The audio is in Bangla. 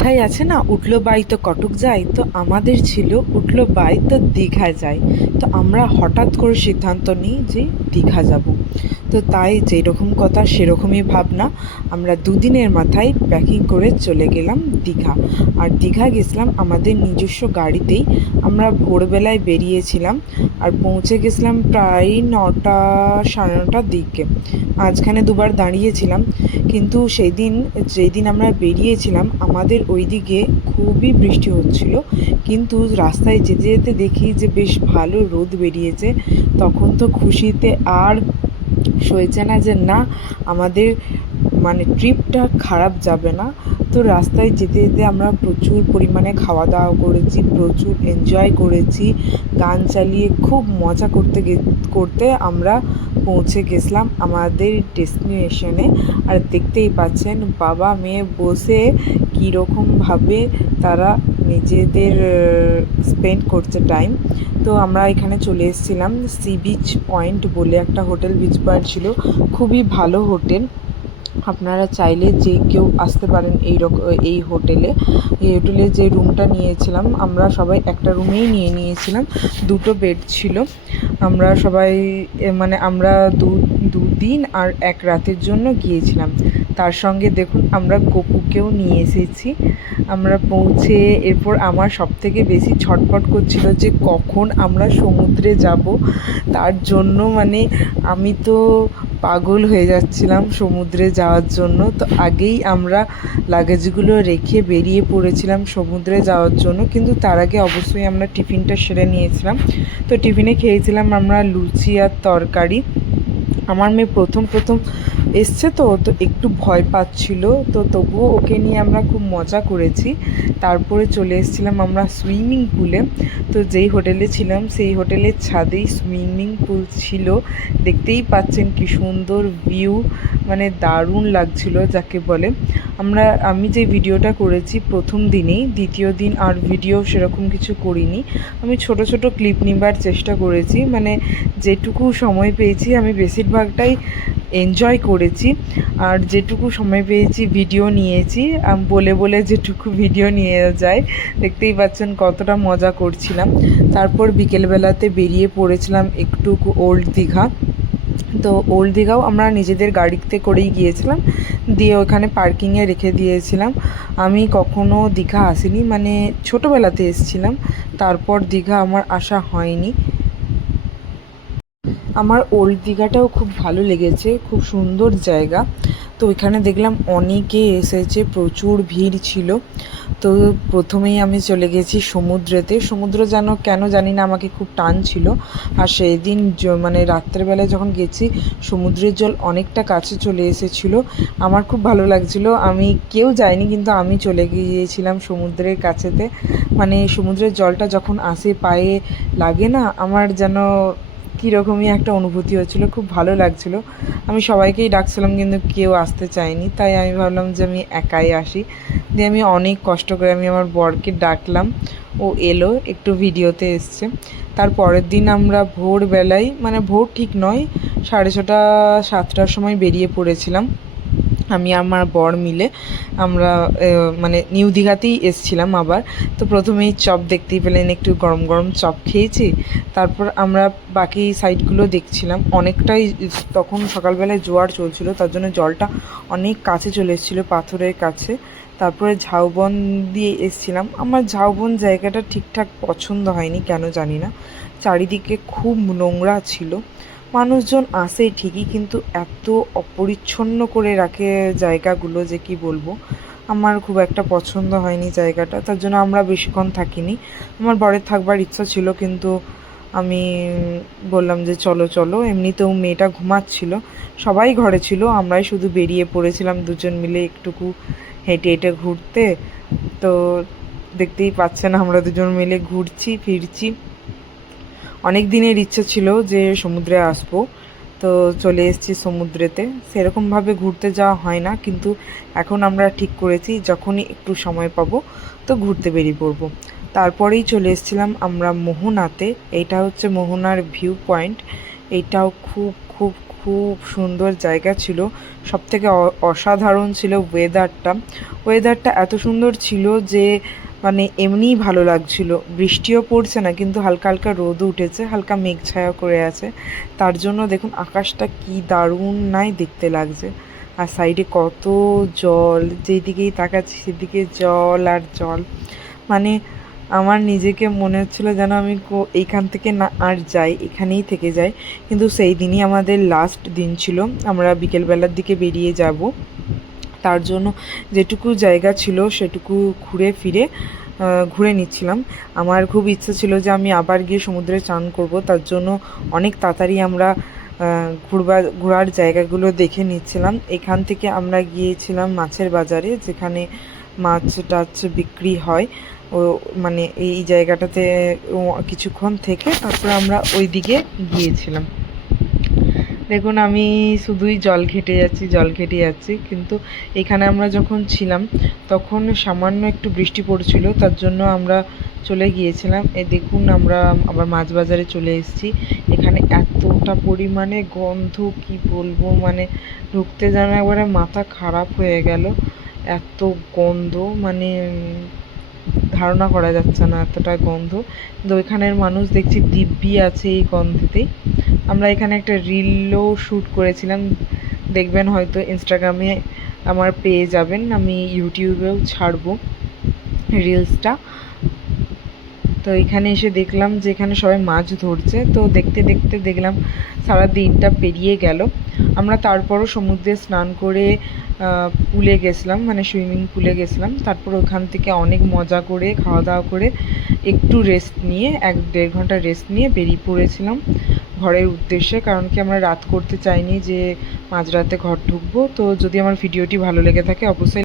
কথাই আছে না, উঠলো বাই তো কটক যায়। তো আমাদের ছিল উঠলো বাই তো দীঘা যায়। তো আমরা হঠাৎ করে সিদ্ধান্ত নিই যে দীঘা যাব। তো তাই যেরকম কথা সেরকমই ভাবনা, আমরা দুদিনের মাথায় প্যাকিং করে চলে গেলাম দীঘা। আর দীঘা গেছিলাম আমাদের নিজস্ব গাড়িতেই। আমরা ভোরবেলায় বেরিয়েছিলাম আর পৌঁছে গেছিলাম প্রায় 9টা, সাড়ে 9টার দিকে। মাঝখানে দুবার দাঁড়িয়েছিলাম, কিন্তু সেই দিন যেই দিন আমরা বেরিয়েছিলাম আমাদের ওই দিকে খুবই বৃষ্টি হচ্ছিল। কিন্তু রাস্তায় যেতে যেতে দেখি যে বেশ ভালো রোদ বেরিয়েছে। তখন তো খুশিতে আর সয়েছে না যে না, আমাদের মানে ট্রিপটা খারাপ যাবে না। তো রাস্তায় যেতে যেতে আমরা প্রচুর পরিমাণে খাওয়া দাওয়া করেছি, প্রচুর এনজয় করেছি, গান চালিয়ে খুব মজা করতে আমরা পৌঁছে গেছিলাম আমাদের ডেস্টিনেশনে। আর দেখতেই পাচ্ছেন বাবা মেয়ে বসে কীরকমভাবে তারা নিজেদের স্পেন্ড করছে টাইম। তো আমরা এখানে চলে এসেছিলাম সি বিচ পয়েন্ট বলে একটা হোটেল। বিচ পয়েন্ট ছিল খুবই ভালো হোটেল, আপনারা চাইলে যে কেউ আসতে পারেন এই হোটেলে। এই হোটেলে যে রুমটা নিয়েছিলাম আমরা সবাই একটা রুমেই নিয়েছিলাম, দুটো বেড ছিল। আমরা সবাই মানে আমরা দুদিন আর এক রাতের জন্য গিয়েছিলাম। তার সঙ্গে দেখুন আমরা গপুকেও নিয়ে এসেছি। আমরা পৌঁছে এরপর আমার সবথেকে বেশি ছটফট করছিল যে কখন আমরা সমুদ্রে যাব। তার জন্য মানে আমি তো পাগল হয়ে যাচ্ছিলাম সমুদ্রে যাওয়ার জন্য। তো আগেই আমরা লাগেজগুলো রেখে বেরিয়ে পড়েছিলাম সমুদ্রে যাওয়ার জন্য, কিন্তু তার আগে অবশ্যই আমরা টিফিনটা সেরে নিয়েছিলাম। তো টিফিনে খেয়েছিলাম আমরা লুচি আর তরকারি। আমার মেয়ে প্রথম এসছে তো একটু ভয় পাচ্ছিল, তো তবুও ওকে নিয়ে আমরা খুব মজা করেছি। তারপরে চলে এসেছিলাম আমরা সুইমিং পুলে। তো যেই হোটেলে ছিলাম সেই হোটেলের ছাদেই সুইমিং পুল ছিল। দেখতেই পাচ্ছেন কি সুন্দর ভিউ, মানে দারুণ লাগছিল যাকে বলে। আমি যে ভিডিওটা করেছি প্রথম দিনেই, দ্বিতীয় দিন আর ভিডিও সেরকম কিছু করিনি। আমি ছোট ক্লিপ নেবার চেষ্টা করেছি, মানে যেটুকু সময় পেয়েছি আমি বেশিরভাগটাই এনজয় করেছি। আর যেটুকু সময় পেয়েছি ভিডিও নিয়েছি, বলে যেটুকু ভিডিও নিয়ে যায়। দেখতেই পাচ্ছেন কতটা মজা করছিলাম। তারপর বিকেলবেলাতে বেরিয়ে পড়েছিলাম একটু ওল্ড দীঘা। তো ওল্ড দীঘাও আমরা নিজেদের গাড়িতে করেই গিয়েছিলাম, দিয়ে ওখানে পার্কিংয়ে রেখে দিয়েছিলাম। আমি কখনো দীঘা আসিনি, মানে ছোটোবেলাতে এসেছিলাম, তারপর দীঘা আমার আসা হয়নি। আমার ওল্ড দীঘাটাও খুব ভালো লেগেছে, খুব সুন্দর জায়গা। তো এখানে দেখলাম অনেকে এসেছে, প্রচুর ভিড় ছিল। তো প্রথমেই আমি চলে গেছি সমুদ্রেতে। সমুদ্র যেন কেন জানি না আমাকে খুব টান ছিল। আর সেই দিন মানে রাত্রেবেলায় যখন গেছি সমুদ্রের জল অনেকটা কাছে চলে এসেছিলো। আমার খুব ভালো লাগছিল। কেউ যায়নি কিন্তু আমি চলে গিয়েছিলাম সমুদ্রের কাছেতে। মানে সমুদ্রের জলটা যখন আসে পায়ে লাগে না, আমার যেন কীরকমই একটা অনুভূতি হচ্ছিলো, খুব ভালো লাগছিলো। আমি সবাইকেই ডাকছিলাম কিন্তু কেউ আসতে চায়নি, তাই আমি ভাবলাম যে আমি একাই আসি। দিয়ে আমি অনেক কষ্ট করে আমি আমার বরকে ডাকলাম, ও এলো, একটু ভিডিওতে এসছে। তার পরের দিন আমরা ভোরবেলায়, মানে ভোর ঠিক নয়, 6:30 7টার সময় বেরিয়ে পড়েছিলাম। আমি আমার বর মিলে আমরা মানে নিউ দীঘাতেই এসছিলাম আবার। তো প্রথমেই চপ দেখতেই পেলেন, একটু গরম গরম চপ খেয়েছি। তারপর আমরা বাকি সাইডগুলো দেখছিলাম। অনেকটাই তখন সকালবেলায় জোয়ার চলছিল, তার জন্য জলটা অনেক কাছে চলে এসেছিলো, পাথরের কাছে। তারপরে ঝাউবন দিয়ে এসছিলাম। আমার ঝাউবন জায়গাটা ঠিকঠাক পছন্দ হয়নি, কেন জানি না। চারিদিকে খুব নোংরা ছিল, মানুষজন আসে ঠিকই কিন্তু এত অপরিচ্ছন্ন করে রাখে জায়গাগুলো যে কি বলবো। আমার খুব একটা পছন্দ হয়নি জায়গাটা, তার জন্য আমরা বেশিক্ষণ থাকিনি। আমার বরের থাকবার ইচ্ছা ছিল, কিন্তু আমি বললাম যে চলো। এমনিতেও মেয়েটা ঘুমাচ্ছিল, সবাই ঘরে ছিল, আমরাই শুধু বেরিয়ে পড়েছিলাম দুজন মিলে একটুকু হেঁটে ঘুরতে। তো দেখতেই পাচ্ছেন আমরা দুজন মিলে ঘুরছি ফিরছি। অনেক দিনের ইচ্ছা ছিল যে সমুদ্রে আসবো, তো চলে এসেছি সমুদ্রেতে। সেরকমভাবে ঘুরতে যাওয়া হয় না, কিন্তু এখন আমরা ঠিক করেছি যখনই একটু সময় পাবো তো ঘুরতে বেরিয়ে পড়বো। তারপরেই চলে এসেছিলাম আমরা মোহনাতে। এইটা হচ্ছে মোহনার ভিউ পয়েন্ট। এইটাও খুব খুব খুব সুন্দর জায়গা ছিল। সবথেকে অসাধারণ ছিল ওয়েদারটা এত সুন্দর ছিল যে মানে এমনিই ভালো লাগছিল। বৃষ্টিও পড়ছে না, কিন্তু হালকা হালকা রোদও উঠেছে, হালকা মেঘ ছায়া করে আছে। তার জন্য দেখুন আকাশটা কি দারুণ নাই দেখতে লাগছে। আর সাইডে কত জল, যেদিকেই তাকাচ্ছি সেদিকে জল আর জল। মানে আমার নিজেকে মনে হচ্ছিল যেন আমি এইখান থেকে না আর যাই, এখানেই থেকে যাই। কিন্তু সেই দিনই আমাদের লাস্ট দিন ছিল, আমরা বিকেলবেলার দিকে বেরিয়ে যাব। তার জন্য যেটুকু জায়গা ছিল সেটুকু ঘুরে নিচ্ছিলাম। আমার খুব ইচ্ছে ছিল যে আমি আবার গিয়ে সমুদ্রে চান করব, তার জন্য অনেক তাড়াতাড়ি আমরা ঘোরার জায়গাগুলো দেখে নিচ্ছিলাম। এখান থেকে আমরা গিয়েছিলাম মাছের বাজারে, যেখানে মাছ টাছ বিক্রি হয়। ও মানে এই জায়গাটাতে কিছুক্ষণ থেকে তারপরে আমরা ওই দিকে গিয়েছিলাম। দেখুন আমি শুধুই জল ঘেটে যাচ্ছি, কিন্তু এখানে আমরা যখন ছিলাম তখন সামান্য একটু বৃষ্টি পড়ছিল, তার জন্য আমরা চলে গিয়েছিলাম। এই দেখুন আমরা আবার মাছ বাজারে চলে এসেছি। এখানে এতটা পরিমাণে গন্ধ কি বলবো, মানে ঢুকতে যেন একবারে মাথা খারাপ হয়ে গেল। এত গন্ধ, মানে ধারণা করা যাচ্ছে না এতটা গন্ধ। কিন্তু ওইখানের মানুষ দেখছি দিব্যি আছে এই গন্ধেতেই। আমরা এখানে একটা রিলও শ্যুট করেছিলাম, দেখবেন হয়তো ইনস্টাগ্রামে আমার পেয়ে যাবেন, আমি ইউটিউবেও ছাড়বো রিলসটা। তো এখানে এসে দেখলাম যে এখানে সবাই মাছ ধরছে, তো দেখতে দেখতে দেখলাম সারা দিনটা পেরিয়ে গেল। আমরা তারপরও সমুদ্রে স্নান করে পুলে গেছিলাম, মানে সুইমিং পুলে গেছিলাম। তারপর ওখান থেকে অনেক মজা করে খাওয়া দাওয়া করে একটু রেস্ট নিয়ে 1-1.5 ঘন্টা রেস্ট নিয়ে বেরিয়ে পড়েছিলাম ঘরের উদ্দেশ্যে, কারণ কি আমরা রাত করতে চাইনি যে মাঝরাতে ঘর ঢুকবো। তো যদি আমার ভিডিওটি ভালো লেগে থাকে অবশ্যই